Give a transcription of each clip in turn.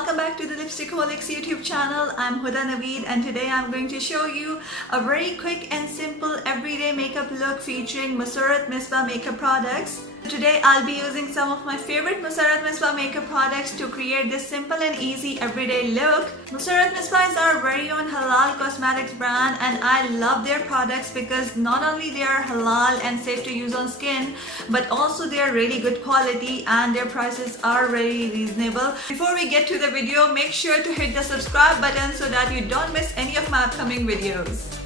welcome back to the Lipstickholic's YouTube channel. I'm Huda Naveed and today I'm going to show you a very quick and simple everyday makeup look featuring Masarrat Misbah Makeup products. Today I'll be using some of my favorite Masarrat Misbah makeup products to create this simple and easy everyday look. Masarrat Misbah is our very own Halal cosmetics brand and I love their products because not only they are halal and safe to use on skin, but also they are really good quality and their prices are very reasonable. Before we get to the video, make sure to hit the subscribe button so that you don't miss any of my upcoming videos.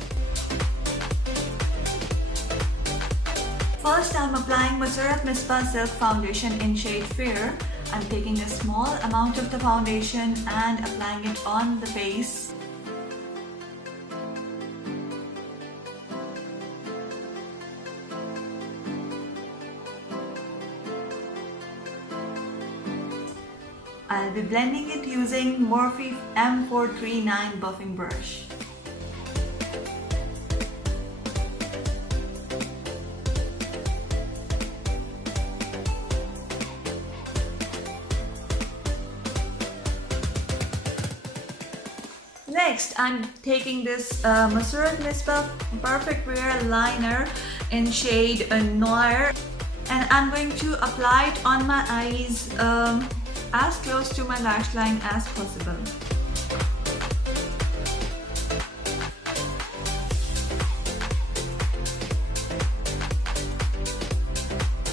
First, I'm applying Masarrat Misbah Silk Foundation in shade Fair. I'm taking a small amount of the foundation and applying it on the face. I'll be blending it using Morphe M439 buffing brush. Next, I'm taking this Masarrat Misbah Perfect Wear Liner in shade Noir and I'm going to apply it on my eyes as close to my lash line as possible.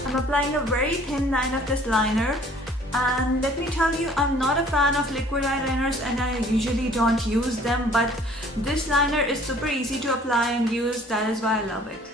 I'm applying a very thin line of this liner. And let me tell you, I'm not a fan of liquid eyeliners and I usually don't use them, but this liner is super easy to apply and use. That is why I love it.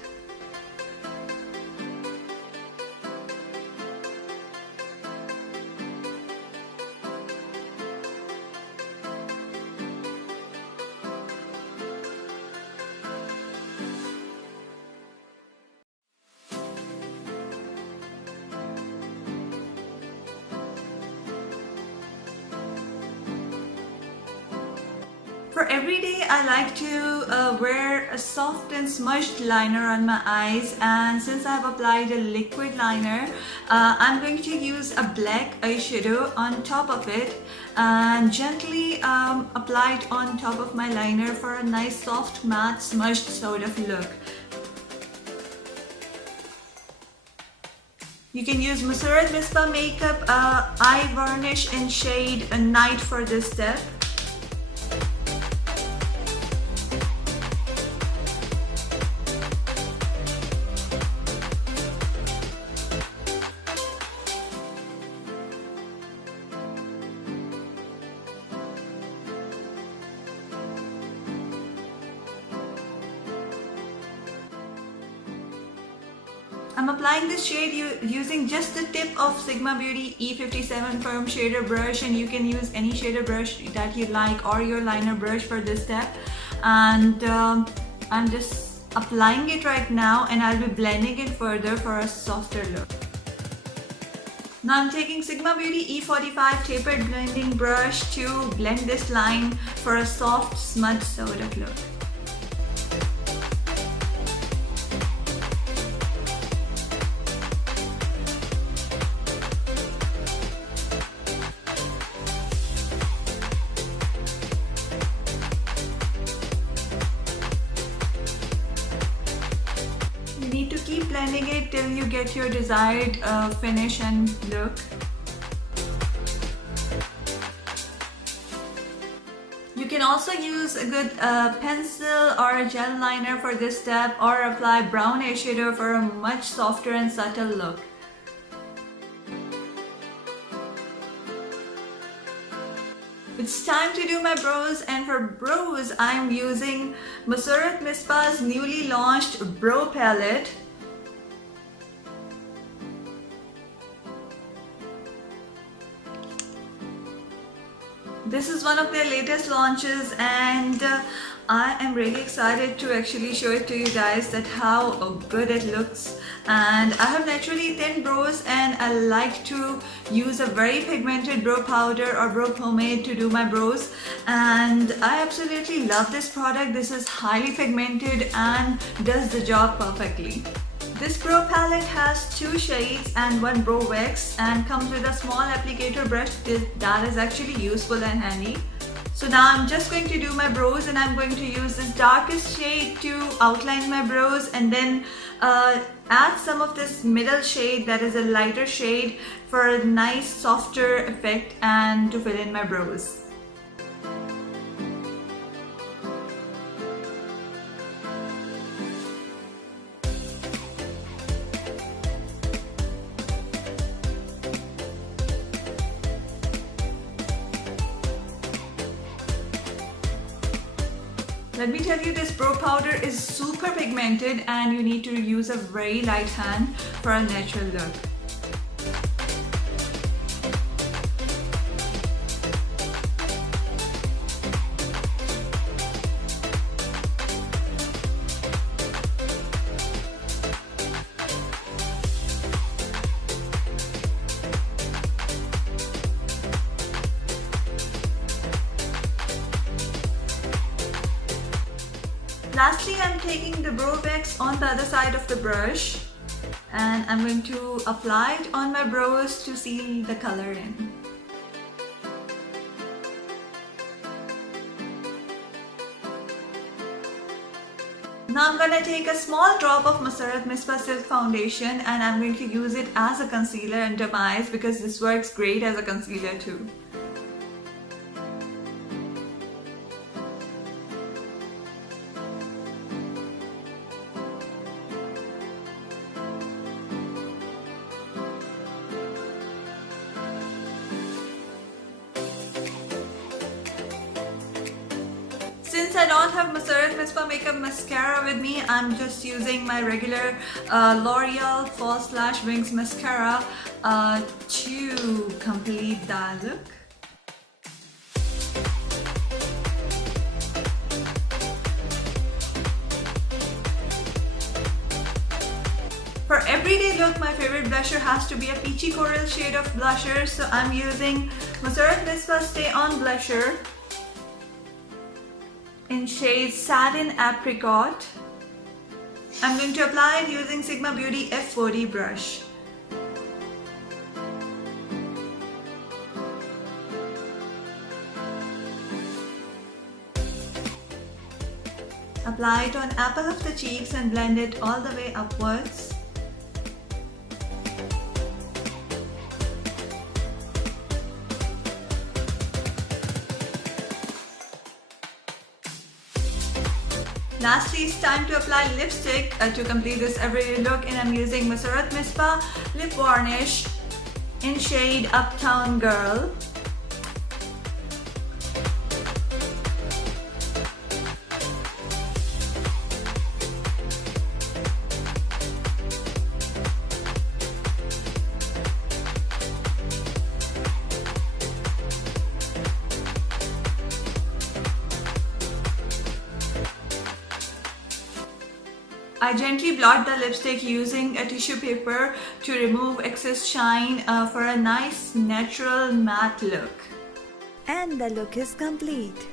For every day, I like to wear a soft and smudged liner on my eyes, and since I have applied a liquid liner, I'm going to use a black eyeshadow on top of it and gently apply it on top of my liner for a nice soft matte smudged sort of look. You can use Masarrat Misbah Makeup Eye Varnish in shade Night for this step. I'm applying this shade using just the tip of Sigma Beauty E57 Firm Shader Brush, and you can use any shader brush that you like or your liner brush for this step. And I'm just applying it right now and I'll be blending it further for a softer look. Now I'm taking Sigma Beauty E45 Tapered Blending Brush to blend this line for a soft smudge sort of look. You need to keep blending it till you get your desired finish and look. You can also use a good pencil or a gel liner for this step, or apply brown eyeshadow for a much softer and subtle look. It's time to do my brows, and for brows I'm using Masarrat Misbah's newly launched Brow Palette. This is one of their latest launches and I am really excited to actually show it to you guys that how good it looks. And I have naturally thin brows and I like to use a very pigmented brow powder or brow pomade to do my brows, and I absolutely love this product. This is highly pigmented and does the job perfectly. This brow palette has 2 shades and 1 brow wax and comes with a small applicator brush that is actually useful and handy. So now I'm just going to do my brows, and I'm going to use this darkest shade to outline my brows, and then add some of this middle shade that is a lighter shade for a nice softer effect and to fill in my brows. Let me tell you, this brow powder is super pigmented and you need to use a very light hand for a natural look. Lastly, I'm taking the brow wax on the other side of the brush and I'm going to apply it on my brows to seal the color in. Now I'm going to take a small drop of Masarrat Misbah Silk Foundation and I'm going to use it as a concealer under my eyes because this works great as a concealer too. Since I don't have Masarrat Misbah Makeup Mascara with me, I'm just using my regular L'Oreal False Lash Wings Mascara to complete that look. For everyday look, my favorite blusher has to be a peachy coral shade of blusher, so I'm using Masarrat Misbah Stay On Blusher in shade Satin Apricot. I'm going to apply it using Sigma Beauty F40 brush. Apply it on apple of the cheeks and blend it all the way upwards. Lastly, it's time to apply lipstick to complete this everyday look, and I'm using Masarrat Misbah Lip Varnish in shade Uptown Girl. I gently blot the lipstick using a tissue paper to remove excess shine for a nice natural matte look. And the look is complete.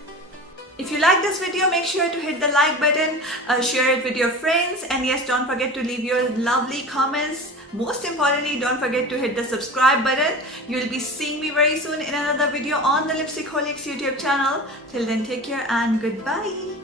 If you like this video, make sure to hit the like button, share it with your friends, and yes, don't forget to leave your lovely comments. Most importantly, don't forget to hit the subscribe button. You'll be seeing me very soon in another video on the TheLipstickholic YouTube channel. Till then, take care and goodbye.